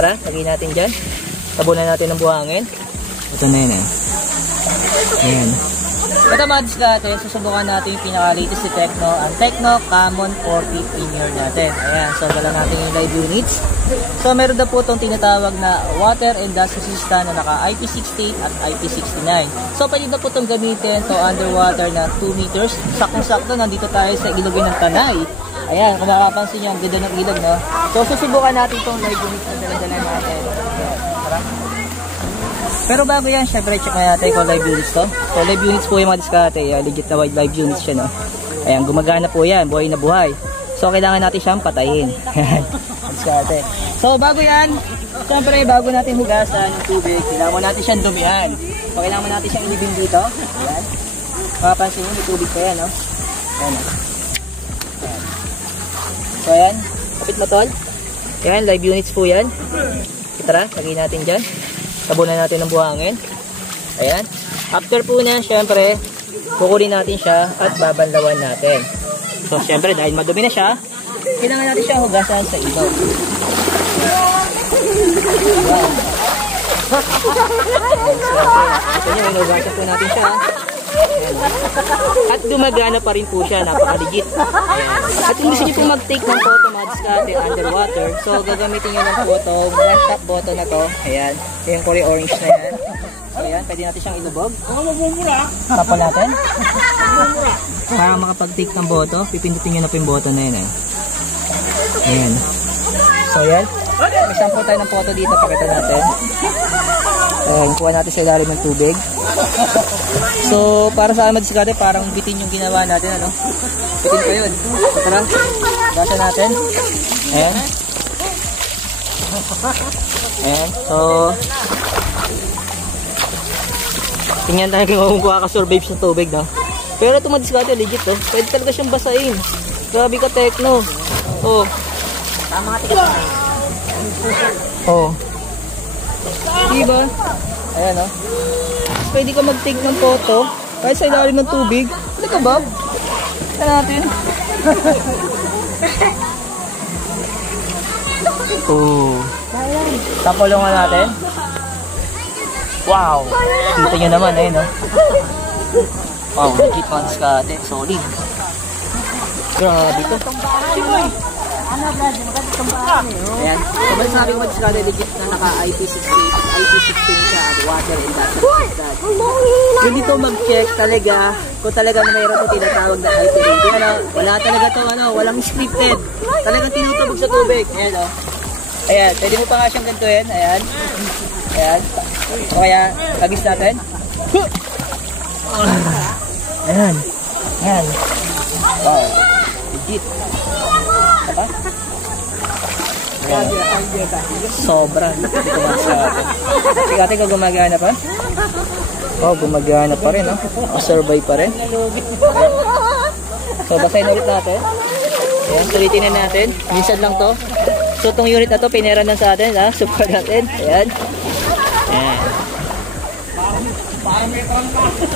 Tara, lagay natin dyan. Tabunan natin ng buhangin. Ito na yun eh. Ayan. Ito mga diskarte, susubukan natin yung pinaka-latest si Tecno, ang Tecno Camon 40 Premier natin. Ayan, so dala natin yung live units. So meron na po itong tinatawag na water and dust resistant na naka IP68 at IP69. So pwede na po itong gamitin to underwater na 2 meters. Saktong-sakto, nandito tayo sa ilogin ng Tanay. Ayan, kung makapansin nyo, ang ganda ng ilog, no? So susubukan natin itong live units na dala natin. Tara. Pero bago yan, syempre check na natin kung live units to. So live units po yung mga diskarte, legit na live units siya, no? Ayan, gumagana po yan, buhay na buhay. So kailangan natin siyang patayin. Diskarte. So bago yan, syempre bago natin hugasan yung tubig, kailangan natin siyang dumihan. So kailangan natin siyang ilibing dito. Ayan. Makapansin nyo, may tubig pa yan, no? Ayan, no? Ayan. So ayan, kapit mo tol. Ayan, live units po yan. Tara, lagay natin dyan. Tabunan natin ng buhangin. Ayan. After po na, syempre, kukunin natin siya at babanlawan natin. So, syempre, dahil madumi na siya, kailangan natin siya hugasan sa ilaw. Wow. Ito nyo, hinugasan po natin siya. Ayan. At dumagana pa rin po siya, napakaligit. At kung gusto nyo po mag-take ng photo mga diskarte underwater, so gagamitin nyo ng photo, one tap button na to. Ayan, yung kulay orange na yan. So ayan, pwede natin siyang ilubog. Tapon natin. Para makapag-take ng photo, pipindutin nyo na po yung button na yun. Ayan. So ayan, may sample tayo ng photo dito, pakita natin. Ayan, kuha natin sa ilalim ng tubig. So, para sa amin diskarte, parang bitin yung ginawa natin, ano? Bitin pa yun. So, tara, gasa natin. Ayan. Ayan. So, tingnan tayo kung makaka-survive sa tubig, no? Pero ito mga diskarte, legit, oh. Pwede talaga siyang basahin. Grabe ka, Tecno. Oh. Tama nga tigas na. Oh. Diba? Ayan, oh. Pwede ka mag-take ng photo kahit sa ilalim ng tubig. Ano ka ba? Ito natin. Oh. Tapulungan natin. Wow. Kita nyo naman, ayun, no? Wow, legit mga diskarte. Solid. Grabe ito. Ayan. So, balik sabi ko mga diskarte, legit na naka-IP68 at IP16 siya at water and dust resistant. Hindi to mag-check talaga kung talagang mayroon ito tinatawag na IP rating. Ano, wala talaga to, ano, walang scripted. Talagang tinutubog sa tubig. Ayan, o. Ayan, pwede mo pa nga siyang gantuhin. Ayan. Ayan. O kaya, lagis natin. Ayan. Ayan. Wow. Legit. Saka? Sobra. Dito man sa atin. Tingnan natin kung gumagana pa. Oh, gumagana pa rin, no? Survive pa rin. So, basahin ulit natin. Ayan, tulitin na natin. Minsan lang to. So, itong unit na to, pinera na sa atin, ha? Super natin. Ayan. Ayan.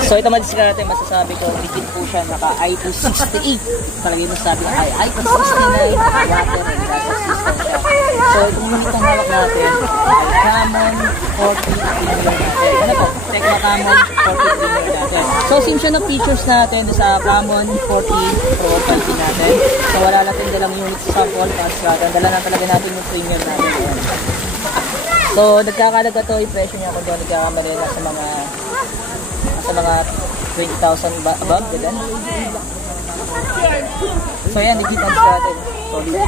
So, ito madiskarte, masasabi ko, legit po siya, naka-IP68. Palagay mo sabi, ay, IP69, water and dust resistant siya. So, itong unit ang hawak natin, ay Camon 40 Premier natin. Ano to? Tecno Camon 40 Premier natin. So, same siya ng features natin sa Camon 40 Pro 5 natin. So, wala natin dalang unit sa sample, madiskarte. Dala na talaga natin yung premium natin. Ayan. So, nagkakalaga to yung presyo niya kung doon nagkakamali na sa mga 20,000 above, ganyan. So, yan, legit ang natin. Solid.